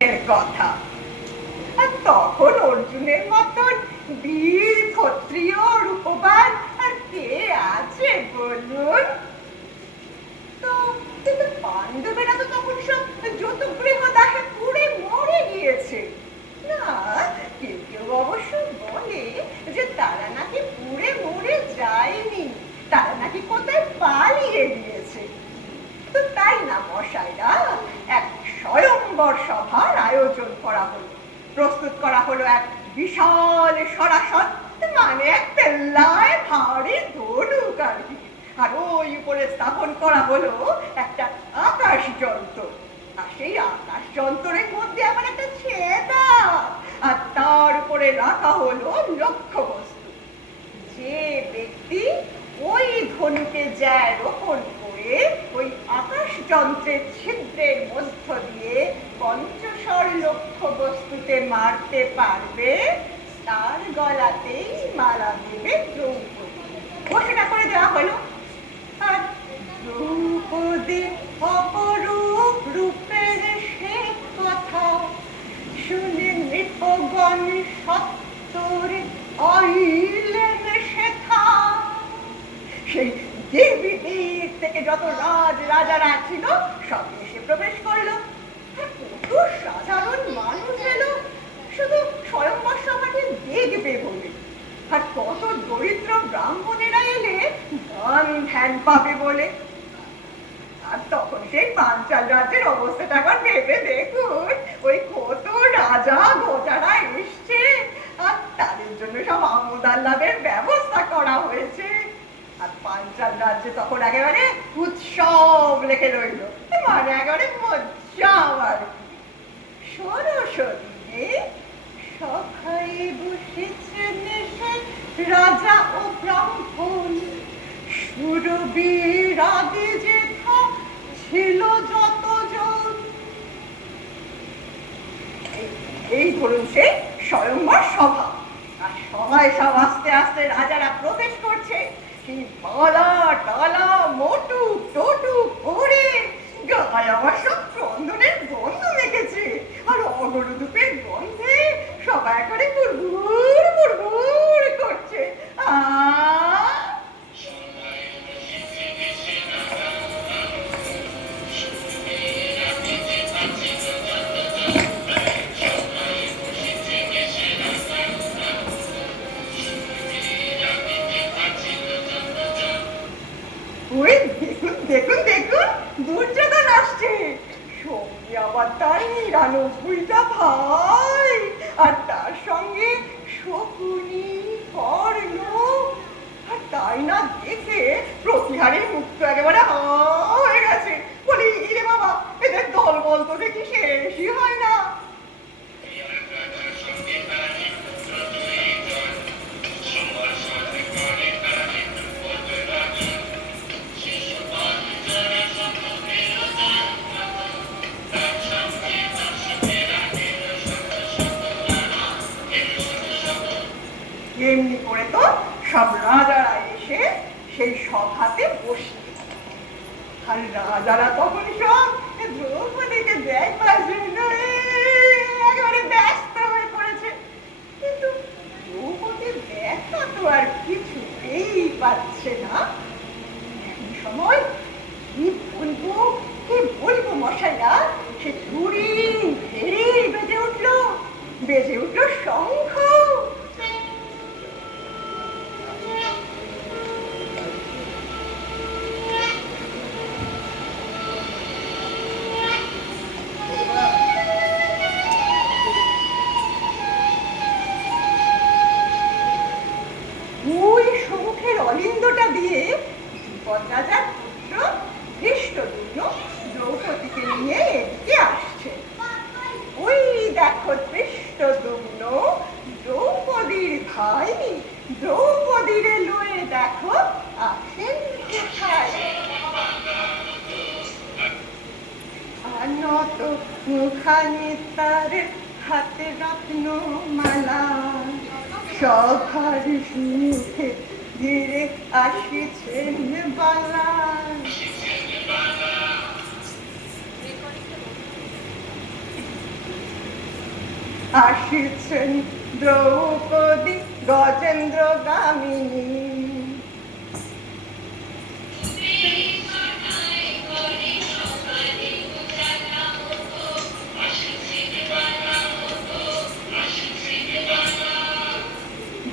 কথা। আর তখন অর্জুনের মতন বীর ক্ষত্রিয় রূপবান আর কে আছে বলুন? তো কিন্তু পাণ্ডবেরা তো তখন সব যতগৃহ দাহে পুড়ে মরে গিয়েছে। না, কেউ কেউ অবশ্য বলে যে তারা নাকি পুড়ে মরে যায়নি, তারা নাকি কোথায় পালিয়ে গিয়েছে। তো তাই না মশাইরা, এক স্বয়ংবর সভার আয়োজন করা হলো, প্রস্তুত করা হলো এক বিশাল সরাসর, মানে এক পেল্লায় ভারী ধনুক আর কি। আর ওই উপরে স্থাপন করা হলো একটা আকাশ যন্ত্র, আর সেই আকাশ যন্ত্রের মধ্যে আবার একটা ছেদা, আর তার উপরে রাখা হলো লক্ষ্য বস্তু। যে ব্যক্তি ওই ধনুকে যায় রোপণ করে ওই আকাশ যন্ত্রের ছিদ্রের মধ্য দিয়ে পঞ্চশর লক্ষ্য বস্তুতে মারতে পারবে, তার গলাতেই মালা দেবে দ্রৌপদী। ঘোষণা করে দেওয়া হলো। আর দ্রৌপদী অপরূপ রূপের সে কথা শুনে নৃপগণ সত্তরে আইলেন সেথা। সেই দেবী দিক থেকে যত রাজারা ছিল সব এসে প্রবেশ করলো। কত সাধারণ মানুষ এলো শুধু স্বয়ংবর সভাটি দেখবে বলে, আর কত দরিদ্র ব্রাহ্মণেরা এলে দান ধ্যান পাবে বলে। আর তখন সেই পাঞ্চাল রাজ্যের অবস্থাটা আবার ভেবে দেখুন, ওই কত রাজা গোজারা এসছে, আর তাদের জন্য সব আমোদ আহ্লাদের ব্যবস্থা করা হয়েছে। আর পাঞ্চাল রাজ্যে তখন একেবারে উৎসব লেগে রইল, মানে একেবারে মজা। আর সরস্বতী সভায় বসেছেন রাজা ও ব্রাহ্মণ, সুরবীর আদি যেথা ছিল যতজন। এই ধরুন সে স্বয়ংবর সভা, আর সবাই সব আস্তে আস্তে রাজারা প্রবেশ করছে। সেই মালা টালা মোটু টোটু পরে গায়ে আমার সব চন্দনের গন্ধ মেখেছে, আর অগরুধূপের গন্ধে সবাই করে বুড়বুড় বুড়বুড় করছে। ওই দেখুন দেখুন দেখুন, দুর্যোধন আসছে, সঙ্গে আবার তার ৯৯টা ভাই, আর তার সঙ্গে শকুনি কর্ণ। আর তাই না দেখে প্রতিহারের মুখ তো একেবারে হয়ে গেছে, বলি ইরে বাবা, এদের দলবল তো দেখি শেষই হয় না। এমনি করে তো সব রাজারা এসে সেই সভাতে বসে, আর রাজারা তখন সব দ্রৌপদীকে দেখবার জন্য একেবারে ব্যস্ত হয়ে পড়েছে। কিন্তু দ্রৌপদীর দেখা তো আর কিছুতেই পাচ্ছে না। এই সময় কি বলবো মশাইরা, সে ধুরি ভেরি বেজে উঠলো শঙ্খ। ওই শঙ্খের অলিন্দটা দিয়ে বিপদ রাজার পুত্র ধৃষ্টদ্যুম্ন দ্রৌপদীকে নিয়ে এদিকে আসছে। ওই দেখো ধৃষ্টদ্যুম্ন দ্রৌপদীর ভাই দ্রৌপদীর লয়ে দেখো আসেন কোথায়। আনত মুখানি তার হাতে রত্ন মালা, সভার সুখে ধীরে আসিছেন বালা। আসিছেন দ্রৌপদী গজেন্দ্রগামিনী।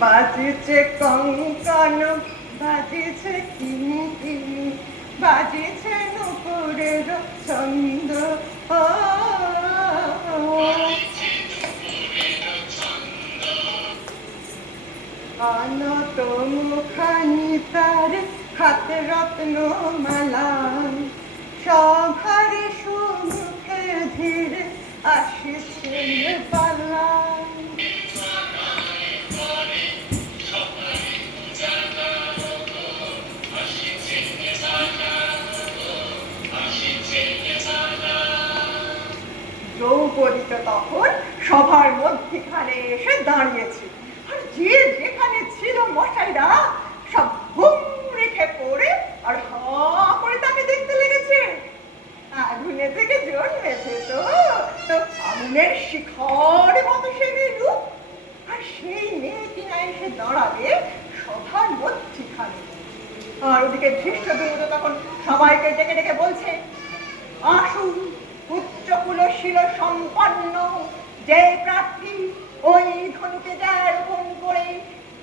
বাজিছে কঙ্কন, বাজিছে কিঙ্কিণী, বাজিছে নূপুরের ছন্দ। আনত মুখানি তার হাতে রত্নমালা, সভার সুমুখে ধীরে আসিছেন পালা। দ্রৌপদী তো তখন সভার মধ্যখানে এসে দাঁড়িয়েছে, আর যে যেখানে ছিল মশাইরা সব ঘুম রেখে পড়ে আর হা করে তাকে দেখতে লেগেছে। আগুনে থেকে জন্মেছে তো আগুনের শিখর মতো সে রূপ, আর সেই মেয়ে কিনা এসে দাঁড়াবে সভার মধ্যখানে। আর ওদিকে ধৃষ্টদ্যুম্ন তখন সবাইকে ডেকে ডেকে বলছে, আসুন উচ্চকুলশীল সম্পন্ন যে প্রার্থী ওই ধনুকে যায় রোপণ করে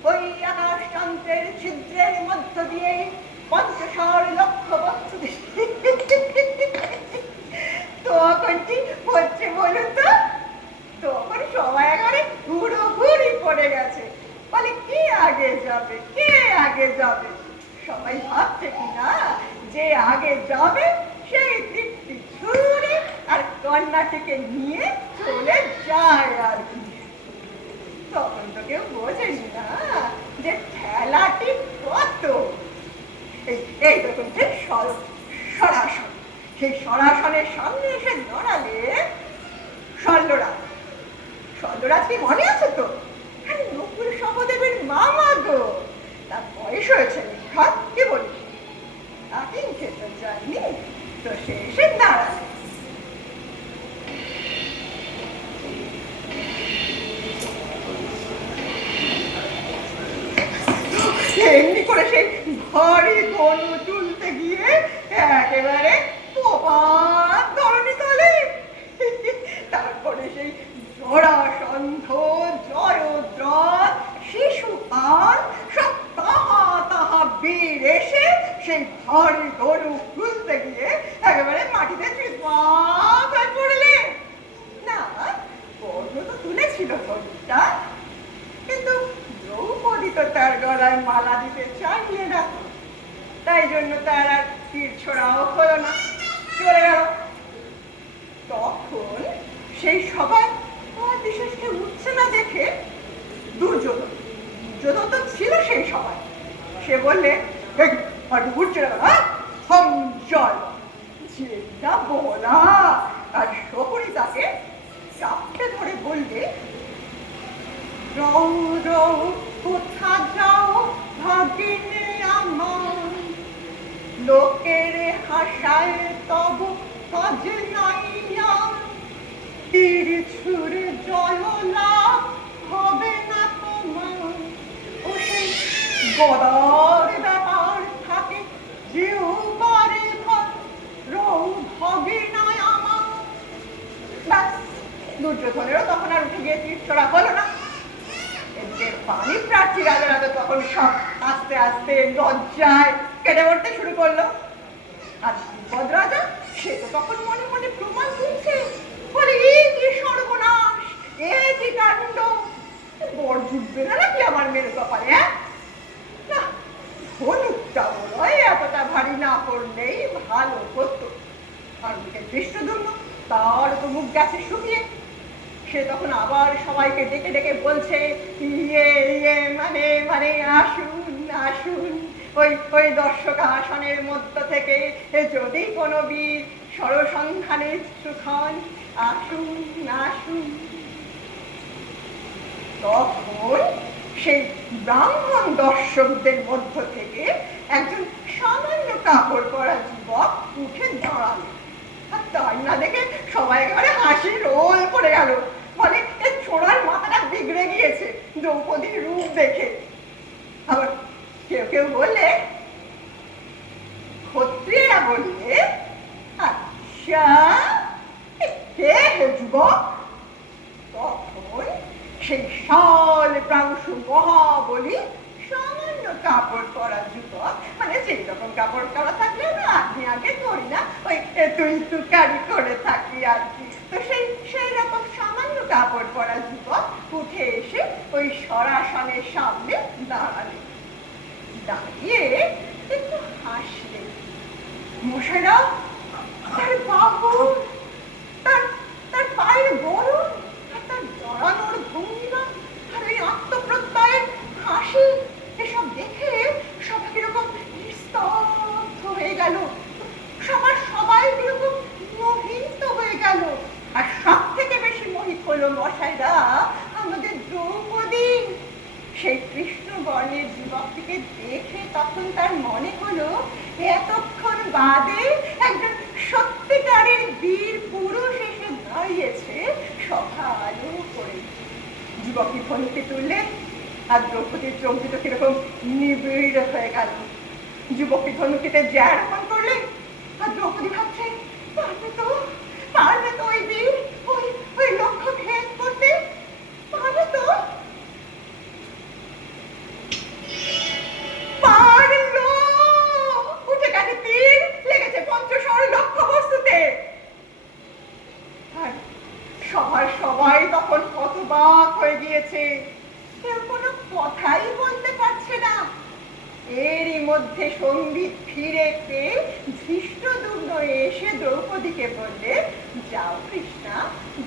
ওই আকাশযন্ত্রের ছিদ্রের মধ্য দিয়ে ৫০ লক্ষ বছর। তখন কি হচ্ছে বলুন তো? তখন সবাই একেবারে ঘুরোঘুরি পড়ে গেছে, বলে কে আগে যাবে, কে আগে যাবে। সবাই ভাবছে কিনা যে আগে যাবে সেই তৃপ্তি ছুড়ে আর কন্যাটিকে নিয়ে চলে যায় আর কি। তখন তো কেউ বোঝেনি না যে খেলাটি কত। এই তখন যে সরাসন, সেই সরাসনের সামনে এসে দাঁড়ালে শল্যরাজ। শল্যরাজ কি মনে আছে তো? নকুল সহদেবের মামা গো, তার বয়স হয়েছে নিখাত, কি বলিস? তাকিন খেতে যায়নি তো সে এসে দাঁড়ালে। এমনি করে সেই ভারী ধনু তুলতে গিয়ে একেবারে ধরণী তলে। তারপরে সেই জরাসন্ধ, জয়দ্রথ, শিশুপাল সব তাহা বীর এসে সেই ভারী ধনু তুলতে গিয়ে একেবারে মাটিতে চিৎপাত হয়ে পড়লে। না, কর্ণ তো তুলেছিল ধনুটা, কিন্তু দ্রৌপদী তো তার গলায় মালা দিতে চাইলে না, তাই জন্য তার আর তীর ছোড়াও হলো না, চলে গেল। তখন সেই সবাই বিশেষ কেউ উঠছে না দেখে দুর্যোধন তো ছিল সেই সবাই, সে বললে উঠছে না, যেটা বলা। আর শকুনি তাকে চাপটে ধরে বলবে, রও রও কোথা যাও ভাগিনে আমার, লোকের হাসায় তব কাজ নাই আর, তীর ছুড়ে জয়লাভ হবে না তোমার। ও সেই গদার ব্যাপার থাকে যেও পারে ভয়, রও ভগিনায় আমার। ব্যাস, দুর্যোধনেরও তখন আর উঠে গিয়ে তীর ছোড়া হলো না। এদিকে পানি প্রার্থী রাজারা তো তখন সব আস্তে আস্তে লজ্জায় কেটে মরতে শুরু করলো। আর বিপদ রাজা সে তো তখন মনে মনে প্রমাণ করছে, বলে এই কি সর্বনাশ, এ কি কাণ্ড, বড় জুটবে না নাকি আমার মেয়ের কপালে? না, ধনুকটা বলয় এতটা ভারী না করলেই ভালো হতো। আর ওদিকে ধৃষ্টদ্যুম্ন, তার তো মুখ গেছে শুকিয়ে। সে তখন আবার সবাইকে ডেকে ডেকে বলছে, ইয়ে ইয়ে মানে মানে আসুন আসুন, ওই দর্শক আসনের মধ্য থেকে যদি কোনো বীর সরসন্ধানে ইচ্ছুক হন, আসুন আসুন। তখন সেই ব্রাহ্মণ দর্শকদের মধ্য থেকে একজন সামান্য কাপড় পরা যুবক উঠে দাঁড়ালো। আর তাই না দেখে সবাই একেবারে হাসি রোল পড়ে গেল, বলে এ ছোড়া দ্রৌপদীর রূপ দেখে। আবার কেউ কেউ বললে, ক্ষত্রিয়েরা বললে, আচ্ছা কে হে যুবক? তখন সেই শাল প্রাংশু মহাবলী সামান্য কাপড় পরা যুবক, মানে যেই রকম কাপড় পরা থাকলে না আপনি আগে করি না, ওই তুই তুকারি করে থাকি আর কি, তো সেই রকম সামান্য কাপড় পরা যুবক উঠে এসে ওই সরাসনের সামনে দাঁড়ালেন। দাঁড়িয়ে একটু হাসলেন। মশাইরা তার বাহু, তার পায়ের গরম, আর তার জড়ানোর ভঙ্গিমা, আর ওই আত্মপ্রত্যয়ের হাসি, এসব দেখে সবাই কিরকম স্তব্ধ হয়ে গেল। সবাই কিরকম মোহিত হয়ে গেল। আর সব থেকে বেশি মোহিত হলো মশাইরা আমাদের দ্রৌপদী। সেই কৃষ্ণ বর্ণের যুবকটিকে দেখে তখন তার মনে হলো এতক্ষণ বাদে একজন সত্যিকারের বীর পুরুষ এসে দাঁড়িয়েছে সভা আলো করে। যুবকটি ধনুকে তুললেন, আর দ্রৌপদীর চোখ দুটো কিরকম নিবিড় হয়ে গেল। যুবকটি ধনুকিতে জ্যারোপণ করলেন, আর দ্রৌপদী ভাবছে, পারবে তো ওই বীর ওই লক্ষ্য ভেদ করতে, পারবে তো? পারলো! উঠে গেছে তীর, লেগেছে পঞ্চশর লক্ষ্য বস্তুতে। আর সবাই তখন হতবাক হয়ে গিয়েছে, কেউ কোনো কথাই বলতে পারছে না। এরই মধ্যে সম্বিত ফিরে পেয়ে ধৃষ্টদ্যুম্ন এসে দ্রৌপদীকে বললে, যাও কৃষ্ণা,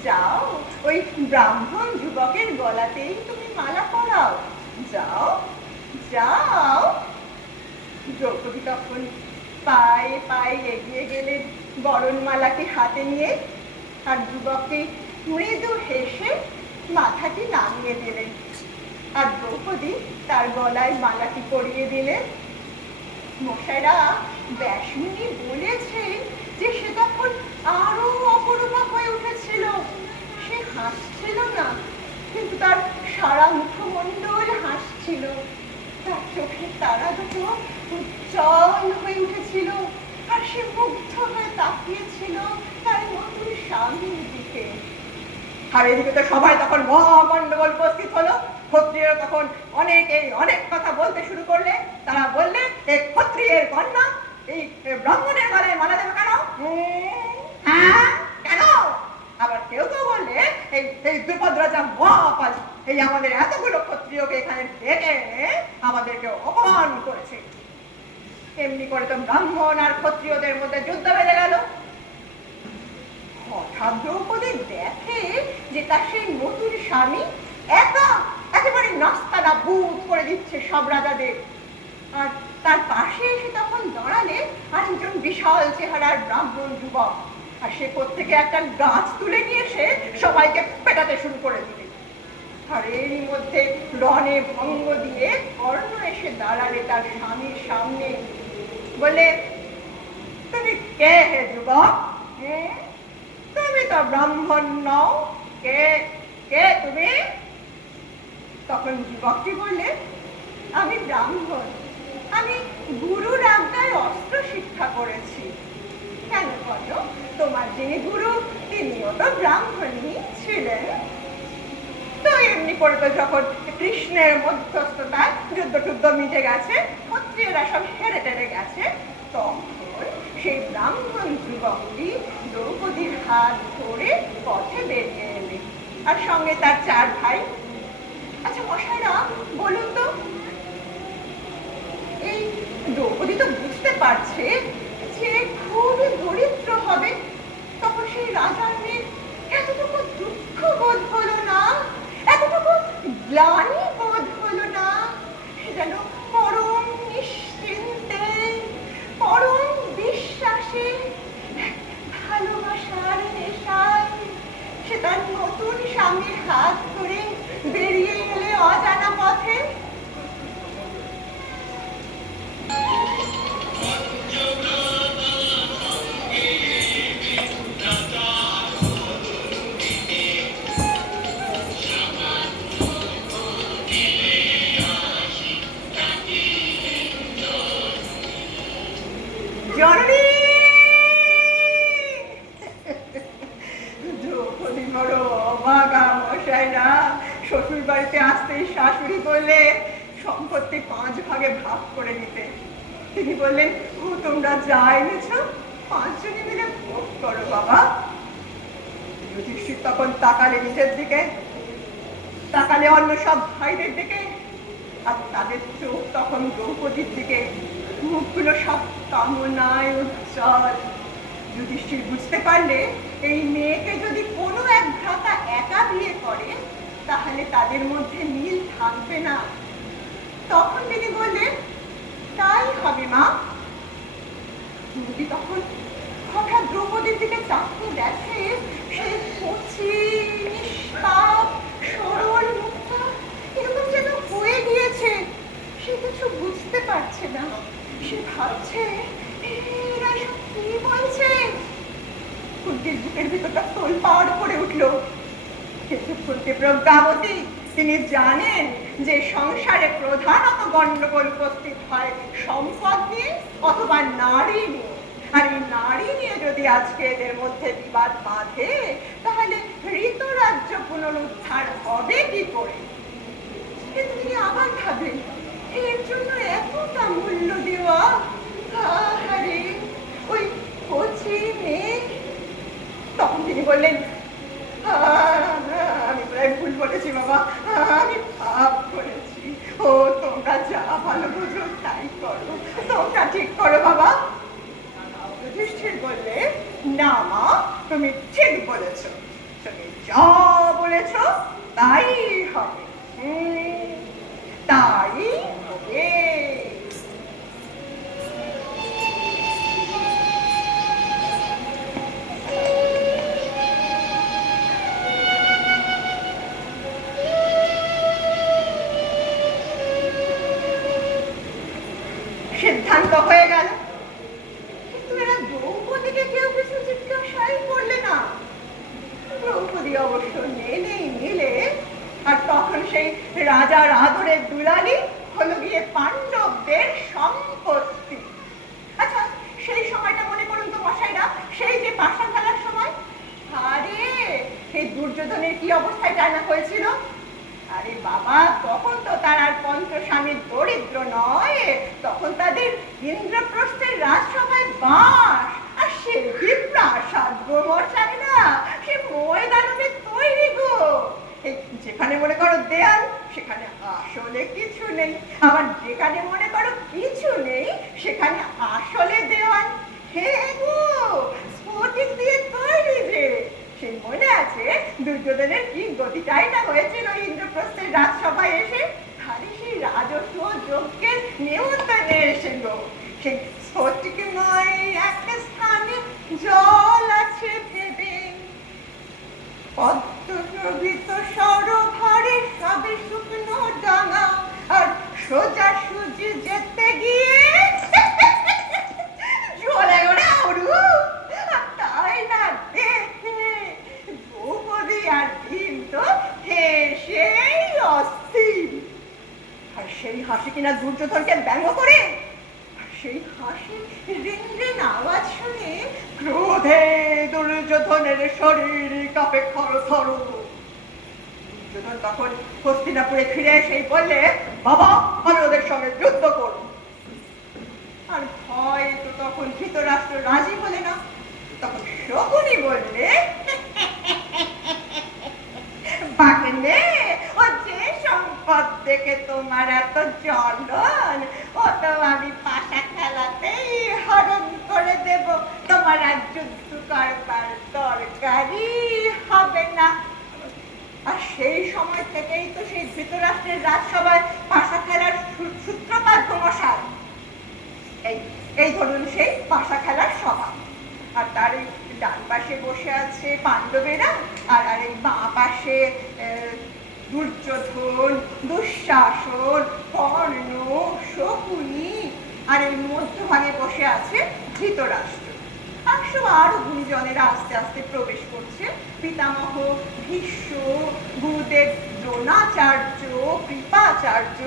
যাও ওই ব্রাহ্মণ যুবকের গলাতেই তুমি মালা পরাও, যাও যাও। দ্রৌপদী তখন পায়ে পায়ে এগিয়ে গেলেন বরণমালাকে হাতে নিয়ে, আর যুবককে মৃদু হেসে মাথাটি নামিয়ে দিলেন, আর দ্রৌপদী তার গলায় মালাটি পরিয়ে দিলেন। মশাইরা ব্যাসমুনি বলেছেন যে সে তখন আরো অপরূপা হয়ে উঠেছিল। সে হাসছিল না, কিন্তু তার সারা মুখমণ্ডল হাসছিল। তার চোখের তারা দুটো উজ্জ্বল হয়ে উঠেছিল, আর সে মুগ্ধ হয়ে তাকিয়েছিল তার নতুন স্বামীর দিকে। আর এদিকে তো সবাই তখন মহামণ্ডল উপস্থিত হলো। ক্ষত্রিয়রা তখন অনেক কথা বলতে শুরু করলে। তারা বললে, এই ক্ষত্রিয়ের কন্যা এই ব্রাহ্মণের গলায় মালা দেবে কেন? হ্যাঁ কেন? আবার কেউ বললে, এই দ্রুপদ রাজা মহাপালী এই আমাদের এতগুলো ক্ষত্রিয়কে এখানে ডেকে আমাদেরকে অপমান করেছে। এমনি করে তো ব্রাহ্মণ আর ক্ষত্রিয়দের মধ্যে যুদ্ধ বেড়ে গেল। হঠাৎ দ্রৌপদী দেখে যে তার সেই নতুন স্বামী একেবারে নাস্তানা বুট করে দিচ্ছে সব রাজাদের। আর তার পাশে এসে তখন দাঁড়ালে আরেকজন বিশাল চেহারার ব্রাহ্মণ যুবক, আর সে কোত্থেকে একটা গাছ তুলে নিয়ে এসে সবাইকে পেটাতে শুরু করে দিলে। আর এরই মধ্যে রণে ভঙ্গ দিয়ে কর্ণ এসে দাঁড়ালে তার স্বামীর সামনে, বলে, তুমি কে হে যুবক? তুমি তো ব্রাহ্মণ নও, কে তুমি? তখন যুবকটি বললে, আমি ব্রাহ্মণ, আমি গুরুর আজ্ঞায় অস্ত্র শিক্ষা করেছি। কেন বলো, তোমার যিনি গুরু তিনিও তো ব্রাহ্মণই ছিলেন। তো এমনি করে তো যখন কৃষ্ণের মধ্যস্থতায় যুদ্ধ মিটে গেছে, ক্ষত্রিয়রা সব হেরে টেরে গেছে, তখন সেই ব্রাহ্মণ যুবকটি দ্রৌপদীর হাত ধরে পথে বেরিয়ে এলেন, আর সঙ্গে তার 4 ভাই। আচ্ছা মশাইরা বলুন তো, এই দ্রৌপদী তো বুঝতে পারছে যে খুবই দরিদ্র হবে, তখন সেই রাজার মেয়ে এতটুকু দুঃখ বোধ হলো না, এতটুকু গ্লানি বোধ হলো না? সে যেন পরম নিশ্চিন্তে, পরম বিশ্বাসে, ভালোবাসার নেশায় সে তার নতুন স্বামীর হাত ধরে বেরিয়ে এলে অজানা পথে। মহারাজা শ্বশুর বাড়িতে আসতেই শাশুড়ি বললে সম্পত্তি 5 ভাগে ভাগ করে নিতে। তিনি বললেন, ও তোমরা যা এনেছ 5 জনে মিলে ভোগ করো বাবা। যুধিষ্ঠির তখন তাকালে নিজের দিকে, তাকালে অন্য সব ভাইদের দিকে, আর তাদের চোখ তখন দ্রৌপদীর দিকে, মুখগুলো সব কামনায় উজ্জ্বল। যুধিষ্ঠির বুঝতে পারলে এই মেয়েকে যদি কোনো এক ভ্রাতা একা বিয়ে করে তাহলে তাদের মধ্যে মিল থাকবে না। তখন তিনি বললেন, তাই হবে মা। তখন হঠাৎ দ্রৌপদীর দিকে তাকিয়ে দেখে সেই কচি নিষ্পাপ সরল মুখটা এরকম যেন হয়ে গিয়েছে। সে কিছু বুঝতে পারছে না। সে ভাবছে, এরা সব কি বলছে। কুন্তির বুকের ভিতরটা তোলপাড় করে উঠল। কিন্তু কুন্তি প্রজ্ঞাবতী, তিনি জানেন যে সংসারে প্রধানত গণ্ডগোল উপস্থিত হয় সম্পদ নিয়ে অথবা নারী নিয়ে। আর এই নারী নিয়ে যদি আজকে এদের মধ্যে বিবাদ বাঁধে তাহলে ঋতরাজ্য পুনরুদ্ধার হবে কি করে। কিন্তু তিনি আবার ভাবেন, এর জন্য এতটা মূল্য দেওয়া। আরে ওই কচি মেয়ে। তখন তিনি বললেন, আমি প্রায় ভুল বলেছি বাবা, আমি পাপ করেছি। ও তোমরা যা ভালো বুঝো তাই করো, তোমরা ঠিক করো বাবা। যুধিষ্ঠির বললে, না মা, তুমি ঠিক বলেছ, তুমি যা বলেছ তাই হবে, তাই হবে। সিদ্ধান্ত হয়ে গেল। কিন্তু এরা দ্রৌপদীকে কেউ কিছু জিজ্ঞাসাই করলে না। দ্রৌপদী অবশ্য নিলে, আর তখন সেই রাজার আদরের দুলালি হলো গিয়ে পাণ্ডবদের সম্পত্তি। আচ্ছা, সেই সময়টা মনে করুন তো মশাইরা, সেই যে পাশা খেলার সময়, আরে সেই দুর্যোধনের কি অবস্থায় টানা হয়েছিল। আরে বাবা, তখন তো তার আর পঞ্চস্বামীর দরিদ্র নয়, তখন তাদের ইন্দ্রপ্রস্থের রাজসভায় বাস। আর সে কি প্রাসাদ গো মশাই না, সে ময়দানে তৈরি গো। যেখানে মনে করো দেয়াল, সেখানে আসলে কিছু নেই, আবার যেখানে মনে করো কিছু নেই সেখানে আসলে দেওয়াল। হে গো, স্ফটিক দিয়ে তৈরি যে। সেই মনে আছে দুর্যোধনের কি গতিটাই না হয়েছিল ইন্দ্রপ্রস্থের রাজসভায় এসে। আরে সেই রাজস্ব যজ্ঞের নিমন্ত্রণে এসেছিল। সেই স্ফটিকময় একটা স্থানে জল আছে ভেবে, পদ্মপ্রভৃত সরোবরে সবে শুকনো ডাঙা, আর সোজা সুজি যেতে গিয়ে জলে গড়ে আউড়ু। তাই না দেখে দ্রৌপদী আর ভীম তো হেসেই অস্থির। আর সেই হাসি কিনা দুর্যোধনকে ব্যঙ্গ করে। সেই হাসি রিনরিন আওয়াজ শুনে ক্রোধে দুর্যোধনের শরীর কাঁপে থরথর। দুর্যোধন তখন হস্তিনাপুরে ফিরে এসেই বললে, বাবা, আমি ওদের সঙ্গে যুদ্ধ করব। আর ভয় তো তখন ধৃতরাষ্ট্র রাজি হলে না। তখন শকুনি বললে, বাঘনে, ও যে সম্পদ দেখে তোমার এত জ্বলন, ও তো আমি পাশা খেলাতেই হরণ করে দেব। তোমার আর যুদ্ধ করবার দরকারই হবে না। আর সেই সময় থেকেই তো সেই ধৃতরাষ্ট্রের রাজসভায় পাশা খেলার সূত্রপাত মশাই। এই ধরুন সেই পাশা খেলার সভা। আর তার এই ডান পাশে বসে আছে পাণ্ডবেরা, আর এই বাঁ পাশে দুর্যোধন, দুঃশাসন, কর্ণ, শকুনি, আর এই মধ্যভাগে বসে আছে ধৃতরাষ্ট্র। আর সব আরো গুণীজনেরা আস্তে আস্তে প্রবেশ করছে। পিতামহ ভীষ্ম, গুরুদেব দ্রোণাচার্য, কৃপাচার্য,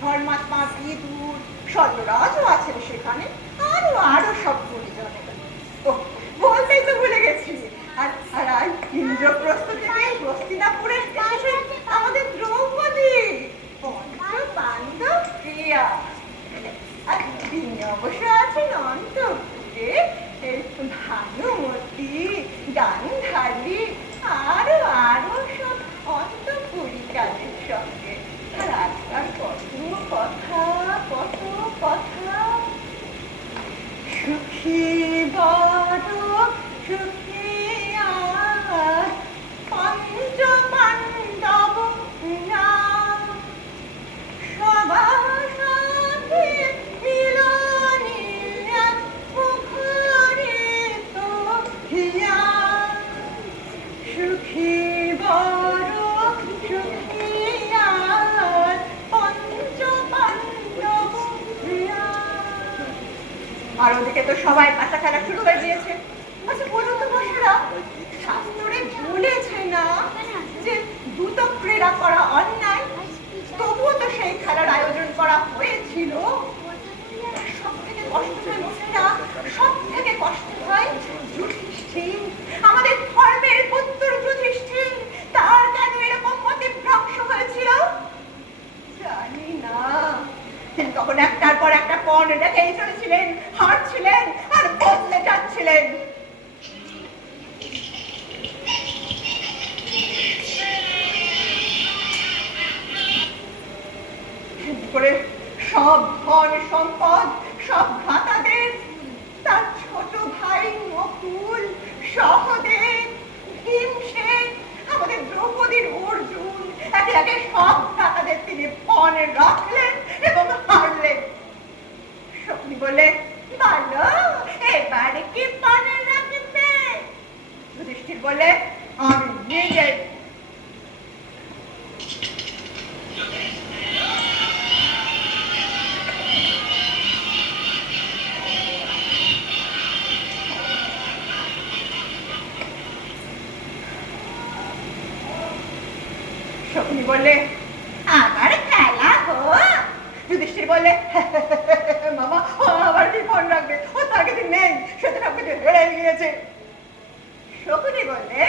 ধর্মাত্মা বিদুর, শল্যরাজও আছেন সেখানে, আরো সব গুণীজনেরা। বলতেই তো ভুলে গেছি। আর ইন্দ্রপ্রস্থ থেকে হস্তিনাপুরের আর ওদিকে তো সবাই পাশা খেলা শুরু হয়ে দিয়েছে। আচ্ছা বলুন তো মশাইরা, শাস্ত্রে বলেছে না যে দ্রুত ক্রীড়া করা অন্যায়, তবুও তো সেই খেলার আয়োজন করা হয়েছিল। সব থেকে কষ্ট হয় মশাইরা, সব থেকে কষ্ট হয় যুধিষ্ঠির, আমাদের ধর্মের পুত্র যুধিষ্ঠির, তার কেন এরকম মতিভ্রংশ হয়েছিল জানি না। তিনি তখন একটার পর একটা পণ রেখেই চলেছিলেন, হাঁটছিলেন আর বদলে যাচ্ছিলেন। করে সব ধন সম্পদ, সব ভ্রাতাদের, তার ছোট ভাই নকুল, সহদেব, ভীমসেন, আমাদের দ্রৌপদীর অর্জুন, একে একে সব ভ্রাতাদের তিনি পণে রাখলেন এবং হারলেন। শকুনি বলে, ভালো, এবারে কি পণে রাখবে? যুধিষ্ঠির বলে, আমি নিজে। শকুনি বলে, আবার খেলা হোক। যুধিষ্ঠির বলে, মামা ও আবার কি ফোন রাখবে, ও তো আগের দিন নেই, সে তো সবকিছু হেরে গিয়েছে। শকুনি বলে,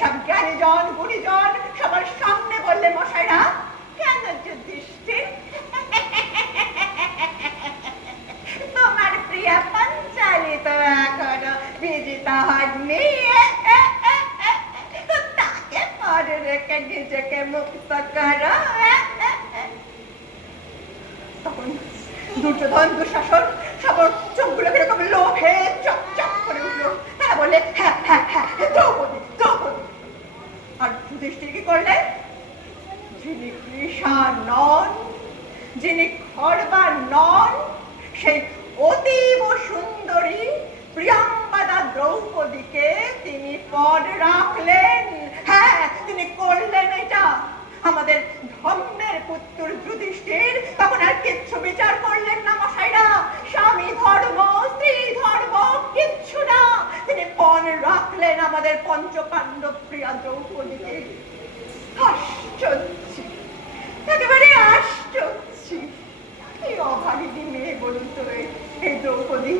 সব জ্ঞানীজন গুণীজন সবার সামনে বললে মশাইরা, কেন যুধিষ্ঠির তোমার প্রিয়া পাঞ্চালী তো এখনো বিজিতা হননি, তাকে পরে রেখে নিজেকে মুক্ত করো। তখন দুর্যোধন দুঃশাসন সবার চোখগুলো এরকম লোভে চকচক করে উঠলো। হ্যাঁ বলে, হ্যাঁ হ্যাঁ হ্যাঁ, দ্রৌপদী দ্রৌপদী। আর যুধিষ্ঠির কি করলেন? যিনি কৃষা নন, যিনি খড়বা নন, সেই অতীব সুন্দরী প্রিয়াঙ্গদা দ্রৌপদীকে তিনি পদ রাখলেন। হ্যাঁ, তিনি করলেন এটা। আমাদের ধর্মের পুত্র যুধিষ্ঠির তখন আর কিচ্ছু বিচার করলেন না মশাইরা, স্বামী ধর্ম, স্ত্রী ধর্ম কিচ্ছু না, তিনি পণ রাখলেন আমাদের পঞ্চপাণ্ডব প্রিয়া দ্রৌপদীকে। আশ্চর্য, একেবারে আশ্চর্য। কি অভাগিনী মেয়ে বলুন তো এই দ্রৌপদী।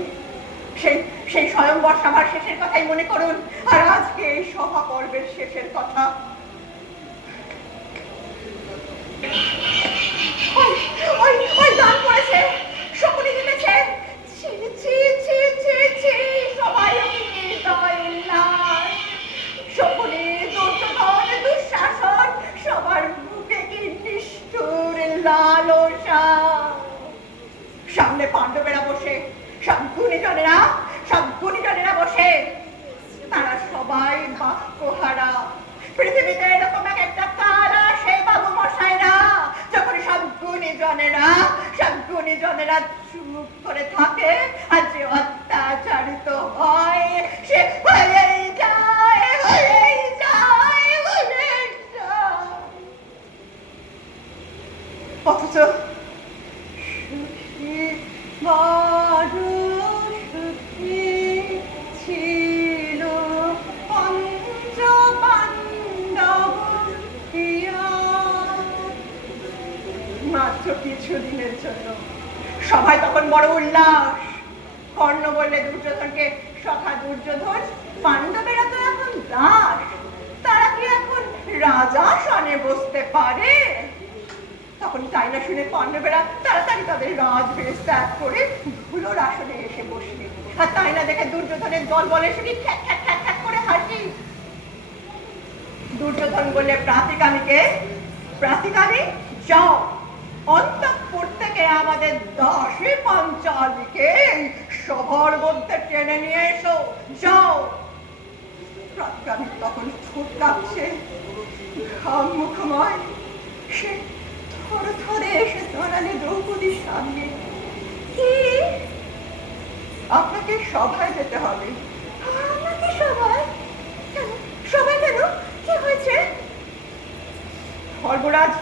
সেই স্বয়ংবর সভার শেষের কথাই মনে করুন, আর আজকে এই সভা পর্বের শেষের কথা। ওই গান পড়েছে, শকুনি জিতেছে। ছি ছি ছি ছি ছি, সবাই হৃদয় উল্লাস। শকুনি, দুর্যোধন, দুঃশাসন, সবার মুখে কি নিষ্ঠুর লালসা। সামনে পাণ্ডবেরা বসে, সব গুণীজনেরা বসে, তারা সবাই বাক্যহারা। পৃথিবীতে এরকম একটা কাল আসে বাবু মশাইরা, যখন সব গুণীজনেরা চুপ করে থাকে, আর যে অত্যাচারিত হয় সে হয়েই যায়, হয়েই যায়, হয়েই যায়। অথচ সুখী, বড় সুখী ছিল পঞ্চ পাণ্ডব প্রিয়া। মাত্র কিছুদিনের জন্য সবাই তখন বড় উল্লাস। কর্ণ বললে দুর্যোধনকে, সখা দুর্যোধন, পাণ্ডবেরা তো এখন দাস, তারা কি এখন রাজা সনে বসতে পারে? তখন তাই না শুনে পাণ্ডবেরা তাড়াতাড়ি তাদের রাজবেশ ত্যাগ করে ধুলোর আসনে এসে বসলে। আর তাই না দেখে দুর্যোধনের দল বলে শুনি খ্যাক খ্যাক খ্যাক খ্যাক করে হাসি। দুর্যোধন বললে প্রাতিকামীকে, প্রাতিকামী যাও, অন্তঃপুর থেকে আমাদের দাসী পাঞ্চালীকে সবার মধ্যে টেনে নিয়ে এসো, যাও। প্রাতিকামী তখন ঠোঁট কাঁপছে, ঘাম মুখময়, সে থরে থরে এসে দাঁড়ালে দ্রৌপদীর সামনে। কি? আপনাকে সভায় যেতে হবে। আমাকে সভায়? কেন সভায় কেন? কি হয়েছে? সর্বরাজ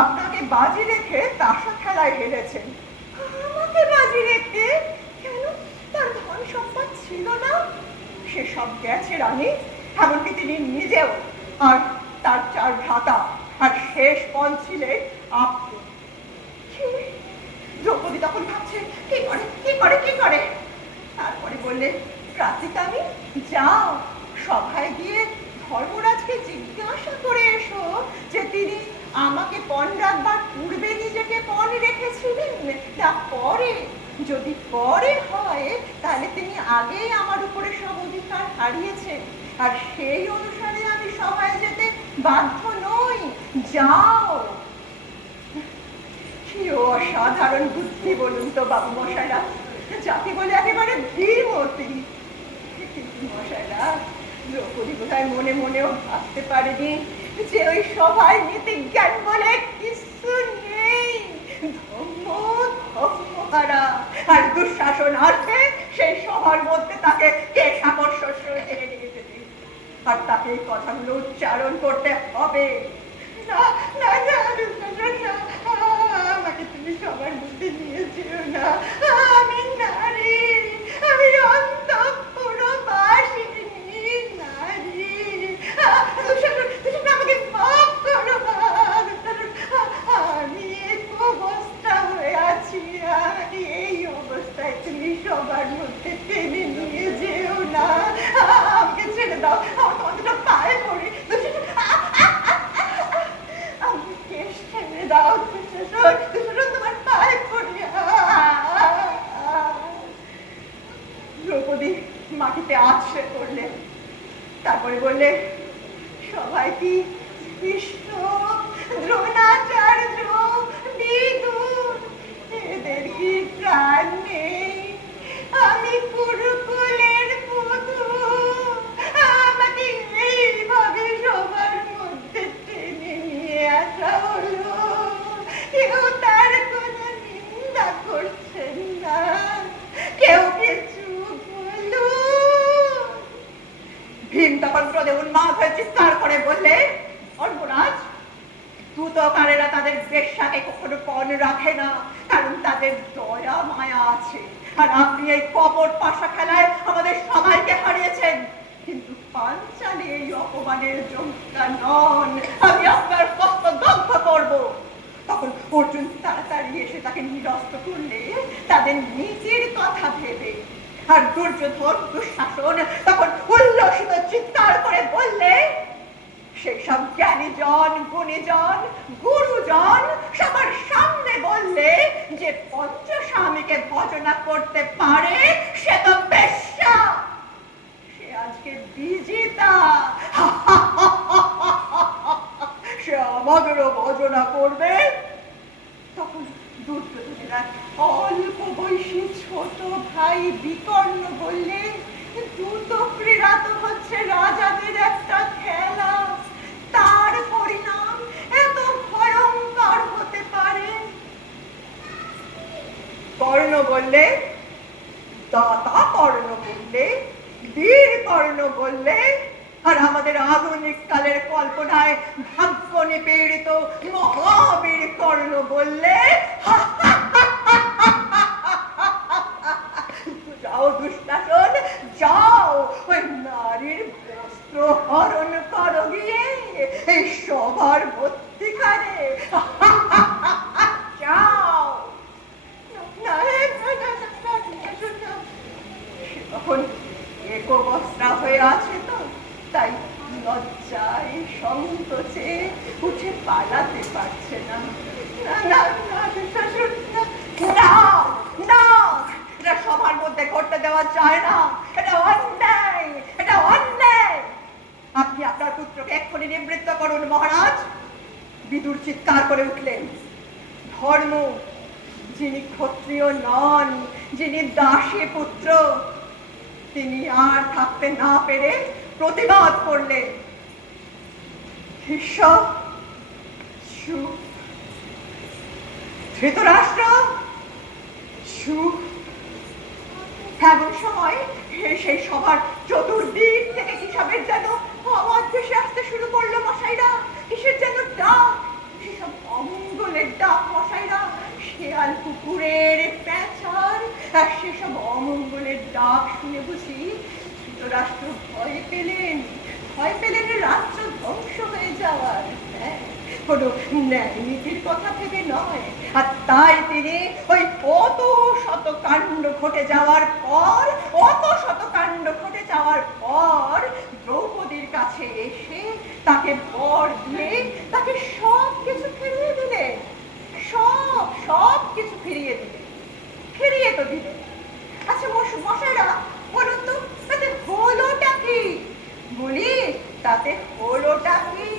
আপনাকে বাজি রেখে তাসা খেলায় হেরেছেন। আমাকে বাজি রেখে? কেন ছিল না সেসব গেছে রানী, এমনকি তিনি নিজেও, আর তার 4 ভ্রাতা, আর শেষ পণ ছিলেন আপনি। দ্রৌপদী তখন ভাবছে কি করে কি করে কি করে। তারপরে বললে, প্রাতিকামি যাও সভায় গিয়ে ধর্মরাজকে জিজ্ঞাসা করে এসো যে তিনি আমাকে পণ রাখবার পূর্বে নিজেকে পণ রেখেছিলেন না পরে। যদি পরে হয় তাহলে তিনি আগেই আমার উপরে সব অধিকার হারিয়েছেন, আর সেই অনুসারে আমি সভায় যেতে বাধ্য নই। যাও। কি অসাধারণ বুদ্ধি বলুন তো বাবু মশাইরা, যাকে বলে একেবারে ধীরমতি। কিন্তু মশাইরা, দ্রৌপদী বোধহয় মনে মনেও ভাবতে পারেনি যে ওই সভায় নীতি জ্ঞান বলে কিছু নেই। ধর্মহারা আর দুঃশাসন আসবে সেই সভার মধ্যে তাকে কে ঠাকুর শ্বশুর টেনে নিয়ে যেতে, আর তাকে এই কথাগুলো উচ্চারণ করতে হবে। না না না দুঃশাসন না, আমাকে তুমি সবার মধ্যে নিয়ে যেও না। আমি নারী, আমি অন্তঃপুরবাসিনী নারী। দুঃশাসন দুঃশাসন আমাকে মাফ করো। আমি এক অবস্থা হয়ে আছি, আমি এই অবস্থায় তুমি সবার মধ্যে টেনে নিয়ে যেও না। আমাকে ছেড়ে দাও, আমার তোমাদের পায়ে পড়ি। আমি কেশ ছেড়ে দাও দুঃশাসন, দুঃশাসন তোমার পায়ে পড়ি। দ্রৌপদী মাটিতে আছড়ে পড়লে। তারপরে বললে, সবাই কি কৃষ্ণ, দ্রোণাচার্য, বিদুর এদের কি প্রাণ নেই? আমি কুরুকুলের বধূ, আমাকে এইভাবে সবার মধ্যে টেনে নিয়ে আসা হলো। কেউ তার কোনো নিন্দা করছেন না, কেউ কিছু বলুন। ভীম তখন ক্রোধে উন্মাদ হয়ে চিৎকার করে বললে, ধর্মরাজ, দ্রুতকারেরা তাদের বেশ্যাকে কখনো পণ রাখে না, কারণ তাদের দয়া মায়া আছে। আর আপনি এই কপট পাশা খেলায় আমাদের সবাইকে হারিয়েছেন, কিন্তু পাঞ্চালী এই অপমানের যোগ্যা নন। আমি আপনার কষ্ট দগ্ধ করব। তখন অর্জুন তাড়াতাড়ি এসে তাকে নিরস্ত করলে তাদের নীতির কথা ভেবে। আর দুর্যোধন দুঃশাসন তখন উল্লসিত চিৎকার করে বললে, সেই সব জ্ঞানীজন, গুণীজন, গুরুজন সবার সামনে বললে যে পঞ্চস্বামীকে ভজনা করতে পারে সে তো বেশ্যা, সে আজকে বিজিতা। সে আমাদেরও ভজনা করবে। তখন দুর্যোধনের এক অল্প বয়সী ছোট ভাই বিকর্ণ বললে, দ্রুত ক্রীড়া তো হচ্ছে রাজাদের একটা খেলা, তার পরিণাম এত ভয়ঙ্কর হতে পারে। কর্ণ বললে, দাতা কর্ণ বললে, বীর কর্ণ বললে, আর আমাদের আধুনিক কালের কল্পনায় ভাগ্য নিপীড়িত মহাবীর কর্ণ বললে, যাও দুঃশাসন, যাও ওই নারীর বস্ত্র হরণ করো গিয়ে এই সবার মধ্যিখানে। যাও। তখন একবস্ত্রা হয়ে আছে তো, তাই লজ্জায় সংকোচে উঠে পালাতে পারছে না। না না দুঃশাসন, না না, এটা সবার মধ্যে করতে দেওয়া যায় না। এটা অন্যায়, এটা অন্যায়। আপনি আপনার পুত্রকে এক্ষুনি নিবৃত্ত করুন মহারাজ। বিদুর চিৎকার করে উঠলেন, ধর্ম, যিনি ক্ষত্রিয় নন, যিনি দাসী পুত্র, তিনি আর থাকতে না পেরে প্রতিবাদ করলেন, ভীষ্ম, ধৃতরাষ্ট্র, এমন সময় সেই সবার চতুর্দিক থেকে কিসবের যেন আওয়াজ ভেসে আসতে শুরু করলো মশাইরা। কিসের যেন ডাক, সেসব অমঙ্গলের ডাক মশাইরা। শেয়াল কুকুরের, পেঁচার, আর সেসব অমঙ্গলের ডাক শুনে বুঝি ধৃতরাষ্ট্র ভয় পেলেন রাজ্য ধ্বংস হয়ে যাওয়ার। হ্যাঁ, কোনো ন্যায় নীতির কথা থেকে নয়। আর তাই তিনি ওই অত শত কাণ্ড ঘটে যাওয়ার পর দ্রৌপদীর কাছে এসে তাকে বর দিয়ে তাকে সব কিছু ফিরিয়ে দিলেন। সব কিছু ফিরিয়ে তো দিলেন। আচ্ছা মশাইরা, বলুন তো তাতে হলোটা কি? বলি, তাতে হলোটা কি?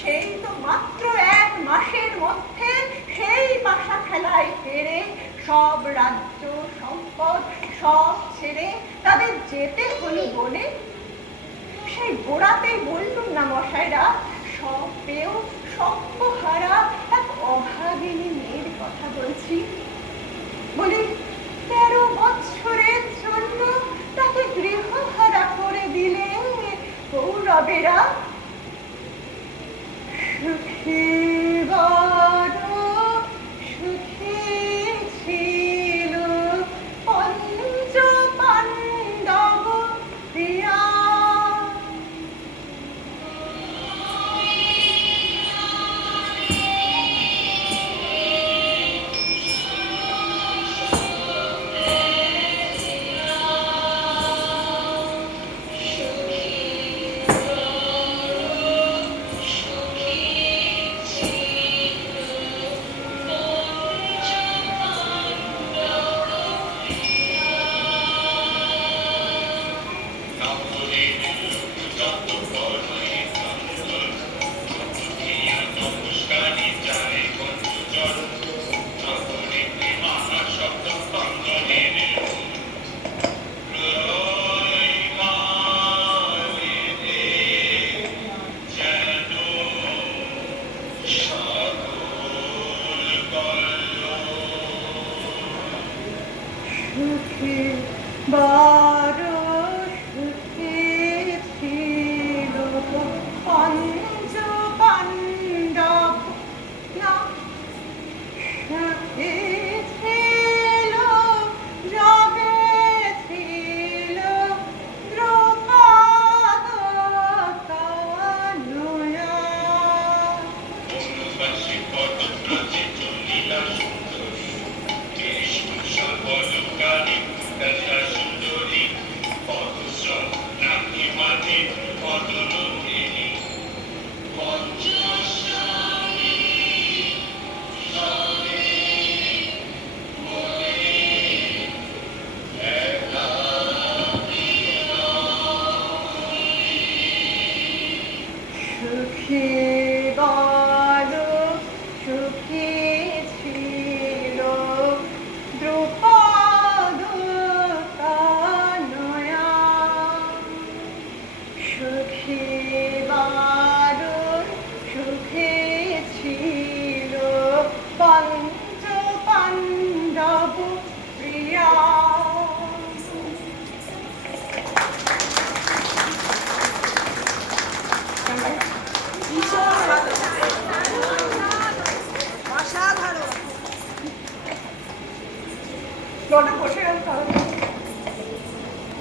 সেই তো মাত্র 1 মাসের মধ্যে সেই পাশা খেলায় হেরে সব রাজ্য সম্পদ সব ছেড়ে তাদের যেতে হলো বনে। সেই গোড়াতেই বললুম না মশাইরা, সব পেয়েও সর্বহারা এক অভাগিনী মেয়ের কথা বলছি। বলি, 13 বছরের জন্য তাকে গৃহহারা করে দিলে কৌরবেরা। সুখী বড় সুখী ছিল পঞ্চ পাণ্ডব প্রিয়া। সুখী বড় সুখী ছিল পঞ্চ পাণ্ডব না। সুখী ছিল জগে ছিল দ্রৌপদ তনয়া। সুখী বড় সুখী ছিল দ্রৌপদ তনয়া। সুখী